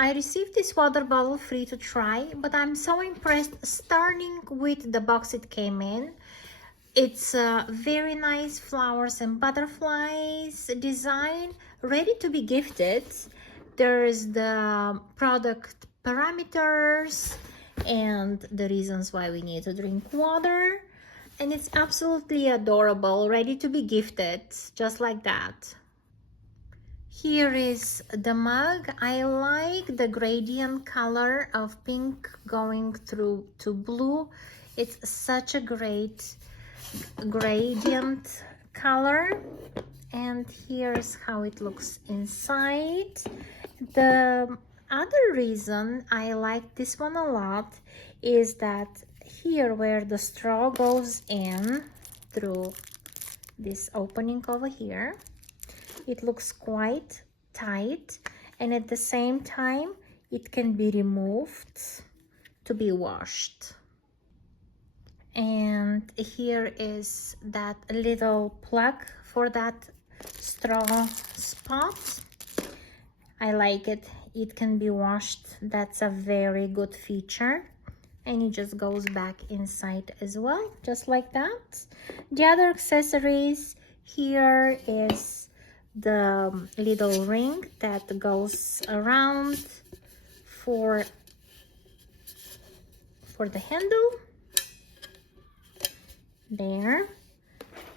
I received this water bottle free to try, but I'm so impressed starting with the box it came in. It's a very nice flowers and butterflies design, ready to be gifted. There's the product parameters and the reasons why we need to drink water. And it's absolutely adorable, ready to be gifted, just like that. Here is the mug. I like the gradient color of pink going through to blue. It's such a great gradient color. And here's how it looks inside. The other reason I like this one a lot is that here where the straw goes in through this opening over here, it looks quite tight, and at the same time it can be removed to be washed. And here is that little plug for that straw spot. I like it. It can be washed. That's a very good feature. And it just goes back inside as well, just like that. The other accessories, here is the little ring that goes around for the handle there,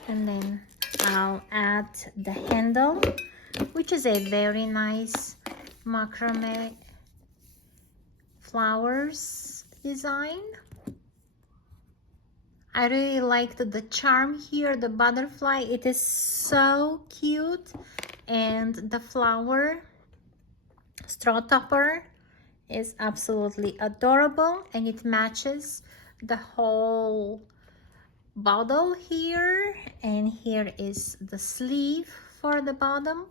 and then I'll add the handle, which is a very nice macrame flowers design. I really liked the charm here, the butterfly. It is so cute, and the flower straw topper is absolutely adorable, and it matches the whole bottle here. And here is the sleeve for the bottom,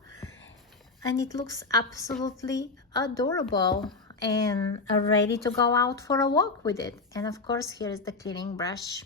and it looks absolutely adorable and ready to go out for a walk with it. And of course, here is the cleaning brush.